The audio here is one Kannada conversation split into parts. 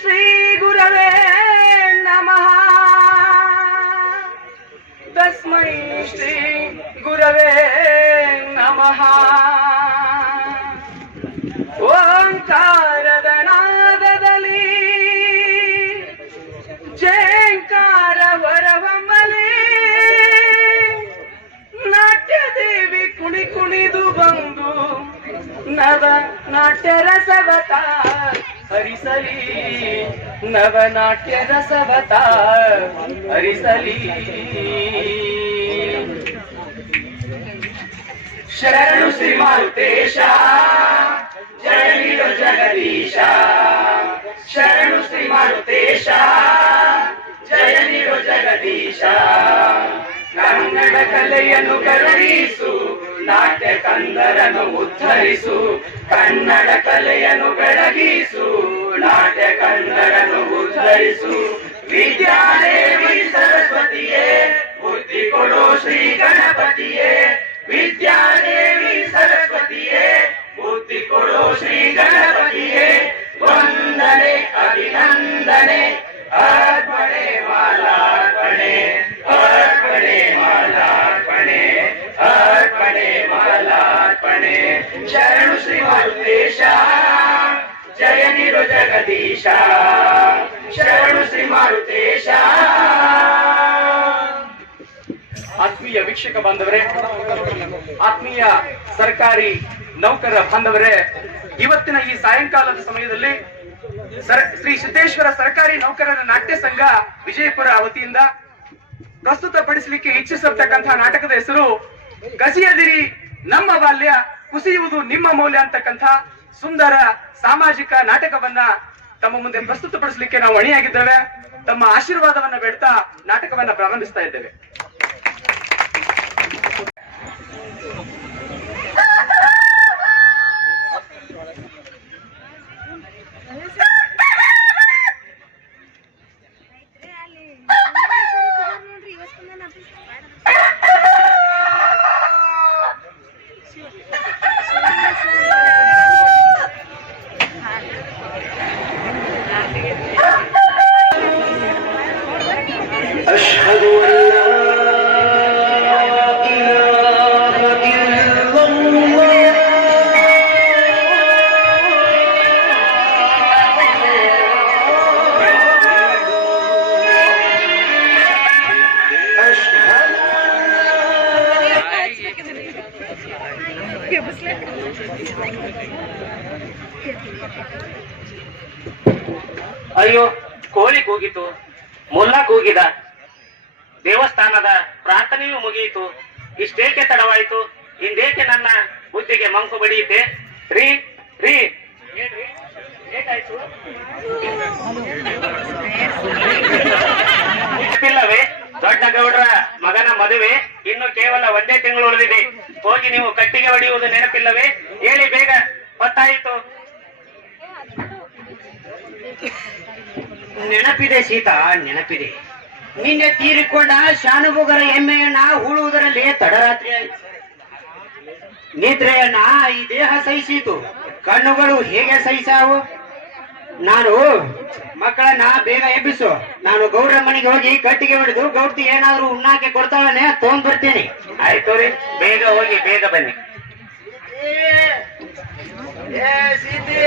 ಶ್ರೀ ಗುರವೇ ನಮಃ. ತಸ್ಮೈ ಶ್ರೀ ಗುರವೇ ನಮಃ. ಓಂಕಾರದ ನಾದದಲ್ಲಿ ನಾಟ್ಯ ದೇವಿ ಕುಣಿ ಕುಣಿದು ಬಂದು ನವ ನಾಟ್ಯ ರಸವತ ಹರಿಸಲಿ ನವನಾಟ್ಯ ರಸವತ ಹರಿಸಲಿ. ಶರಣು ಶ್ರೀ ಮಾರುತೇಶ ಜಗದೀಶ. ಶರಣು ಶ್ರೀ ಮಾರುತೇಶ ಜಗದೀಶ. ಕನ್ನಡ ಕಲೆಯನ್ನು ಬೆಳಗಿಸು ನಾಟ್ಯ ಕಂದರನು ಉದ್ಧರಿಸು, ಕನ್ನಡ ಕಲೆಯನ್ನು ಬೆಳಗಿಸು. ನಾಟ್ಯ ಕಂದರನು ಉದ್ಧರಿಸು ವಿದ್ಯಾದೇವಿ ಸರಸ್ವತಿಯೇ ಬುದ್ಧಿ ಕೊಡು ಶ್ರೀ ಗಣಪತಿಯೇ. ವಿದ್ಯಾದೇವಿ ಸರಸ್ವತಿಯೇ ಬುದ್ಧಿ ಕೊಡು ಶ್ರೀ ಗಣಪತಿಯೇ. ವಂದನೆ, ಅಭಿನಂದನೆ, ಅರ್ಪಣೆ, ಮಾಲಾರ್ಪಣೆ. ಮಾಲಾರ್ಪಣೆ ಶರಣು ಶ್ರೀ ಮಲ್ಲೇಶ ಜಯ ನಿರು ಜಗದೀಶ. ಶರಣು ಶ್ರೀ ಮಾರುತೇಶ ಆತ್ಮೀಯ ವೀಕ್ಷಕ ಬಾಂಧವರೇ, ಆತ್ಮೀಯ ಸರ್ಕಾರಿ ನೌಕರ ಬಾಂಧವರೇ, ಇವತ್ತಿನ ಈ ಸಾಯಂಕಾಲದ ಸಮಯದಲ್ಲಿ ಶ್ರೀ ಸಿದ್ದೇಶ್ವರ ಸರ್ಕಾರಿ ನೌಕರರ ನಾಟ್ಯ ಸಂಘ ವಿಜಯಪುರ ವತಿಯಿಂದ ಪ್ರಸ್ತುತಪಡಿಸಲಿಕ್ಕೆ ಇಚ್ಛಿಸಿರ್ತಕ್ಕಂತಹ ನಾಟಕದ ಹೆಸರು ಕಸಿಯದಿರಿ ನಮ್ಮ ಬಾಲ್ಯ ಕುಸಿಯುವುದು ನಿಮ್ಮ ಮೌಲ್ಯ ಅಂತಕ್ಕಂಥ ಸುಂದರ ಸಾಮಾಜಿಕ ನಾಟಕವನ್ನ ತಮ್ಮ ಮುಂದೆ ಪ್ರಸ್ತುತಪಡಿಸಲಿಕ್ಕೆ ನಾವು ಅಣಿಯಾಗಿದ್ದೇವೆ. ತಮ್ಮ ಆಶೀರ್ವಾದವನ್ನ ಬೇಡ್ತಾ ನಾಟಕವನ್ನ ಪ್ರಾರಂಭಿಸ್ತಾ ಇದ್ದೇವೆ. Give us ಅಯ್ಯೋ ಕೋಳಿ ಕೂಗಿತು ಮುಲ್ಲ ಕೂಗಿದ ದೇವಸ್ಥಾನದ ಪ್ರಾರ್ಥನೆಯೂ ಮುಗಿಯಿತು. ಇಷ್ಟೇಕೆ ತಡವಾಯಿತು? ಇಂದೇಕೆ ನನ್ನ ಬುದ್ಧಿಗೆ ಮಂಕು ಬಡಿಯಿತೆ? ರೀ ರೀ. ಇಲ್ಲವೇ ದೊಡ್ಡ ಗೌಡ್ರ ಮಗನ ಮದುವೆ ಇನ್ನು ಕೇವಲ ಒಂದೇ ತಿಂಗಳು ಉಳಿದಿದೆ. ಹೋಗಿ ನೀವು ಕಟ್ಟಿಗೆ ಹೊಡೆಯುವುದು ನೆನಪಿಲ್ಲವೇ? ಹೇಳಿ ಬೇಗ, ಗೊತ್ತಾಯಿತು. ನೆನಪಿದೆ ಸೀತಾ, ನೆನಪಿದೆ. ನಿನ್ನೆ ತೀರಿಕೊಂಡ ಶಾನುಭೋಗರ ಎಮ್ಮೆಯನ್ನ ಹೂಳುವುದರಲ್ಲಿ ತಡರಾತ್ರಿ ನಿದ್ರೆಯನ್ನ ಈ ದೇಹ ಸಹಿಸಿತು. ಕಣ್ಣುಗಳು ಹೇಗೆ ಸಹಿಸಾವು? ನಾನು ಮಕ್ಕಳನ್ನ ಬೇಗ ಎಬ್ಬಿಸು. ನಾನು ಗೌಡ್ರ ಮನೆಗೆ ಹೋಗಿ ಕಟ್ಟಿಗೆ ಹೊಡೆದು ಗೌಡ್ತಿ ಏನಾದ್ರು ಉಣ್ಣಾಕೆ ಕೊಡ್ತಾವನೆ ತಗೊಂಡ್ ಆಯ್ತು ರೀ ಬೇಗ ಹೋಗಿ, ಬೇಗ ಬನ್ನಿ. ಏ ಅಷ್ಟೇ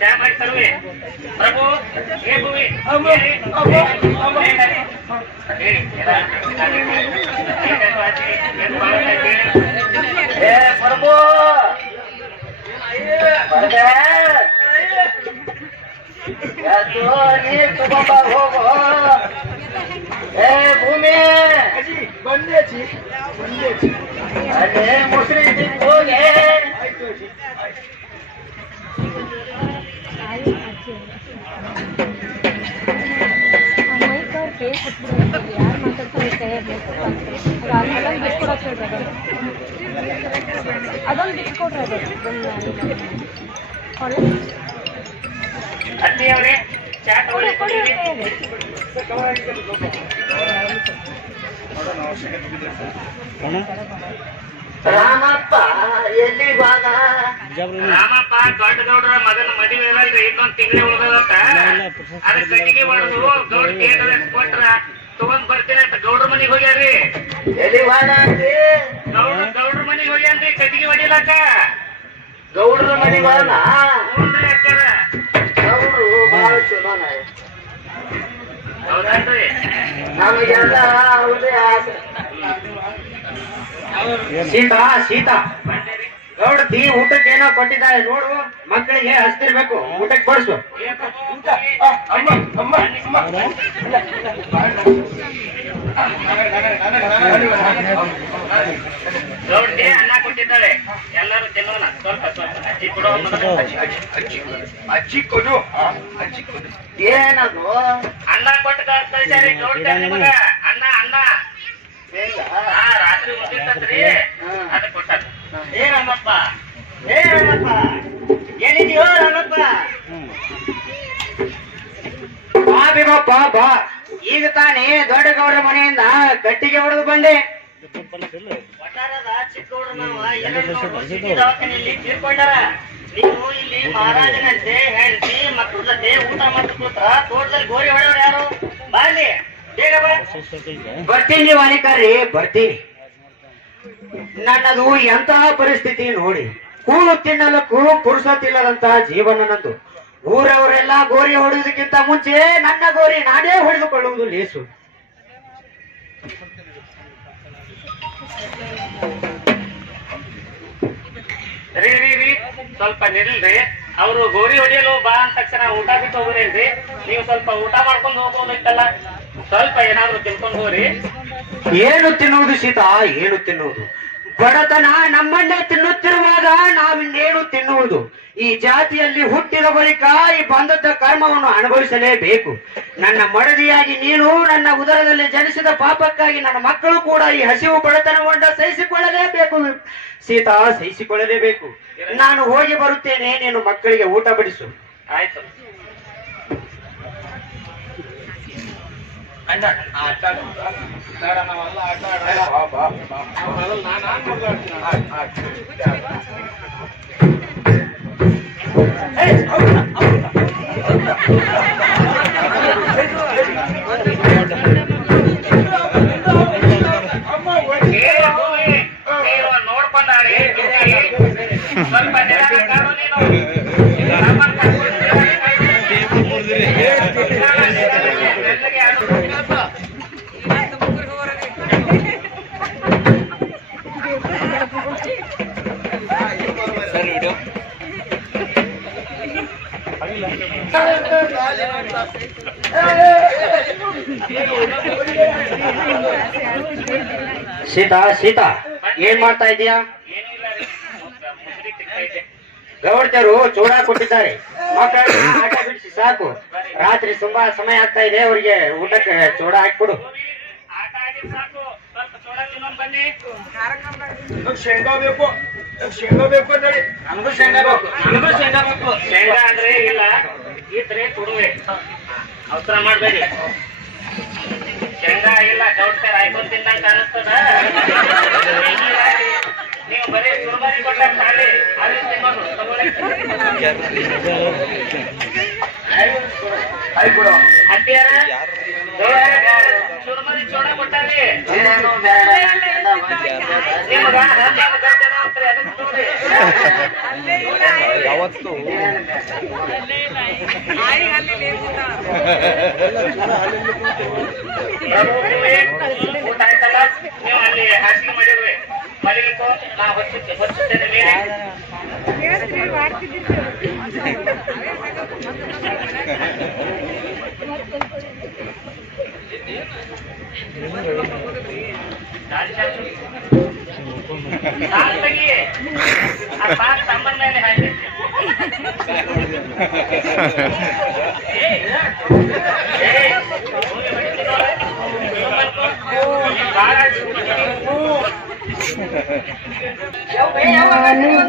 ಚಾ ಮಾಡಿ ತರುವೆ ಪ್ರಭು ಏ ಭುವಿ ಹೇಳಿ, ಬೇಗ ರೀ. ಹೇಳಿ, ಎಲ್ಲ. ಏನಾದ್ರು ಆಚೆ, ಏನು ಮಾಡೋದಕ್ಕೆ? ಏ ಪ್ರಭು ಬರ್ದೆ? ನೀರ್ ತಗೊಂಬ ಹೋಗೋ ಭೂಮಿ ಯಾರು ಮಾತಾಡ್ತಾರೆ ಕೈಯಾಗ ಅದೊಂದು ಬಿಟ್ಕೊಡಕ್ ಹೇಳ್ರಿ ಅದೊಂದು ಬಿಟ್ಕೊಡ್ರಿ ಅದು ಅತ್ತಿಯವ್ರೆ ಚಾ ರಾಮಪ್ಪ ಎಲ್ಲಿ ಬಾಗ ರಾಮಪ್ಪ ದೊಡ್ಡ ಗೌಡ್ರ ಮಗನ ಮದುವೆ ಇರಲ್ರಿ ಇನ್ನೊಂದ್ ತಿಂಗಳ ಉಳ್ದದಂತ ಅದ್ರ ಕಟ್ಟಿಗೆ ಹೊಡೆದು ಗೌಡ ಥಿಯೇಟರ್ ಕೊಟ್ರ ತಗೊಂಡ್ ಬರ್ತೀನಿ ಅಂತ ಗೌಡ್ರ ಮನೆಗೆ ಹೋಗ್ಯಾರ್ರಿ. ಎಲ್ಲಿ ಬಾಗ ಅಂದಿ ಗೌಡ್ರ ಗೌಡ್ರ ಮನೆಗೆ ಹೋಗ್ಯಾನ್ರಿ ಕಟ್ಟಿಗೆ ಹೊಡಿಲಕ್ಕ. ಗೌಡ್ರ ಮನಿ ಬಾಗ ನಮಗೆಲ್ಲ ಅವ್ರದೇ ಆಸೆ. ಸೀತಾ ಸೀತಾ. ಗೌಡತಿ ಊಟಕ್ಕೆ ಏನೋ ಕೊಟ್ಟಿದ್ದಾರೆ ನೋಡು. ಮಕ್ಕಳಿಗೆ ಹಸ್ತಿರ್ಬೇಕು ಊಟಕ್ಕೆ ಬಡಿಸು ಗೌಡ್ತಿ ಅನ್ನ ಕೊಟ್ಟಿದ್ದಾಳೆ ಎಲ್ಲರೂ ತಿನ್ನೋಣ. ಸ್ವಲ್ಪ ಸ್ವಲ್ಪ. ಅಜ್ಜಿ ಕೊಡೋ. ಅಜ್ಜಿ ಅಜ್ಜಿ ಕೊಡು. ಅಜ್ಜಿ ಕೊಡು. ಏನದು? ಅನ್ನ ಕೊಟ್ಟು ಕಳ್- ಕಳ್ಸ್ಯಾರಿ ಗೌಡ್ತಿ ನಿಮಗ ಅನ್ನ ಅನ್ನ. ರಾತ್ರಿ ಉಳಿದಿರ್ತದ್ರಿ ಅದ ಕೊಟ್ಟ ಏ ರಾಮಪ್ಪ ಏ ರಾಮಪ್ಪ ಎಲ್ಲಿದ್ಯೋ ರಾಮಪ್ಪ ಬಾ ಭೀಮಪ್ಪ ಬಾ ಈಗ ತಾನೇ ದೊಡ್ಡ ಗೌಡ ಮನೆಯಿಂದ ಕಟ್ಟಿಗೆ ಹೊಡೆದು ಬಂದೆ. ವಟಾರದ ಚಿಕ್ಕವ್ರು ತೀರ್ಕೊಂಡಾರ. ನೀವು ಇಲ್ಲಿ ಮಹಾರಾಜನಂತೆ ಹೆಂಡತಿ ಮಕ್ಕಳಂತೆ ಊಟ ಮಾಡ್ತಾ ಕೂತ್ರ ತೋಟದಲ್ಲಿ ಗೋರಿ ಹೊಡೆಯವ್ರು ಯಾರು? ಬಾರ್ಲಿ ಬೇಗ ಬಾ. ಬರ್ತೀನಿ ವಾಲಿಕಾರಿ ಬರ್ತೀನಿ. ನನ್ನದು ಎಂತಹ ಪರಿಸ್ಥಿತಿ ನೋಡಿ ಕೂಳು ತಿನ್ನಲಕ್ಕೂ ಪುರುಸತ್ತಿಲ್ಲದಂತಹ ಜೀವನ ನಂದು. ಊರವರೆಲ್ಲ ಗೋರಿ ಹೊಡೆಯುವುದಕ್ಕಿಂತ ಮುಂಚೆ ನನ್ನ ಗೋರಿ ನಾನೇ ಹೊಡೆದುಕೊಳ್ಳುವುದು ಲೇಸು. ರೀ ರೀ ರೀ ಸ್ವಲ್ಪ ನಿಲ್ರಿ. ಅವರು ಗೋರಿ ಹೊಡೆಯಲು ಬಾ ಅಂದ ತಕ್ಷಣ ಊಟ ಬಿಟ್ಟು ಹೋಗ್ರೇನ್ರಿ ನೀವು ಸ್ವಲ್ಪ ಊಟ ಮಾಡ್ಕೊಂಡು ಹೋಗ್ಬೋದೈತಲ್ಲ ಸ್ವಲ್ಪ ಏನಾದ್ರು ತಿಳ್ಕೊಂಡು ಹೋಗ್ರಿ. ಏನು ತಿನ್ನುವುದು ಸೀತಾ? ಏನು ತಿನ್ನುವುದು? ಬಡತನ ನಮ್ಮನ್ನೇ ತಿನ್ನುತ್ತಿರುವಾಗ ತಿನ್ನುವುದು ಈ ಜಾತಿಯಲ್ಲಿ ಹುಟ್ಟಿದ ಬಳಿಕ ಈ ಬಂದದ್ದ ಕರ್ಮವನ್ನು ಅನುಭವಿಸಲೇಬೇಕು. ನನ್ನ ಮಡದಿಯಾಗಿ ನೀನು ನನ್ನ ಉದರದಲ್ಲಿ ಜನಿಸಿದ ಪಾಪಕ್ಕಾಗಿ ನನ್ನ ಮಕ್ಕಳು ಕೂಡ ಈ ಹಸಿವು ಬಡತನಗೊಂಡ ಸಹಿಸಿಕೊಳ್ಳಲೇಬೇಕು. ಸೀತಾ ಸಹಿಸಿಕೊಳ್ಳಲೇಬೇಕು. ನಾನು ಹೋಗಿ ಬರುತ್ತೇನೆ ನೀನು ಮಕ್ಕಳಿಗೆ ಊಟ ಬಡಿಸು. ಆಯ್ತು. ಆಟ Hey, ಸೀತಾ ಸೀತಾ ಏನ್ ಮಾಡ್ತಾ ಇದೀಯಾ? ಗೌಡ್ತರು ಚೂಡ ಕೊಟ್ಟಿದ್ದಾರೆ. ಮಕ್ಕಳನ್ನ ಆಟ ಬಿಡಿಸಿ ಸಾಕು. ರಾತ್ರಿ ತುಂಬಾ ಸಮಯ ಆಗ್ತಾ ಇದೆ ಅವರಿಗೆ ಊಟಕ್ಕೆ ಚೂಡ ಹಾಕ್ಬಿಡು. ಶೇಂಗಾ ಬೇಕು. ಶೇಂಗಾ ಬೇಕು ನೋಡಿ. ನಮಗೂ ಶೇಂಗಾ ಬೇಕು. ನಮಗೂ ಶೇಂಗಾ ಬೇಕು. ಶೇಂಗಾ ಅಂದ್ರೆ ಇಲ್ಲ ಇದ್ರೆ ಕೊಡುವೆ. ಅವಸರ ಮಾಡ್ಬೇಡಿ. ಶೇಂಗಾ ಇಲ್ಲ ಗೌಡ್ತಾರ ಆಯ್ಕೊಂಡ್ ತಿಂದಂಗ ಕಾಣಿಸ್ತದ? ನೀವು ಬರೀ ಸುರ್ಮರಿ ಕೊಟ್ಟಾಗ ಸಾಲಿ ಅಲ್ಲಿ ತಿನ್ನೋದು. ತಗೊಳ್ಳಿ ಅತ್ತಿಯಾರ ಸುರ್ಮರಿ ಚೋಡ ಕೊಟ್ಟಾರಿ? ನಿಮಗ ಯಾವತ್ತು. ಅಲ್ಲಿ ಹಾಸಿಗೆ ನಾ ಹೊಚ್ಚುತ್ತೆ ಹೊಚ್ಚುತ್ತೇನೆ ಮೇಲೆ ದಾರಿ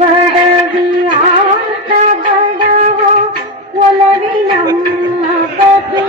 ಬಡವಿಯಾಟ ಬಡವೋ ಒಲವಿನ ಪತಿ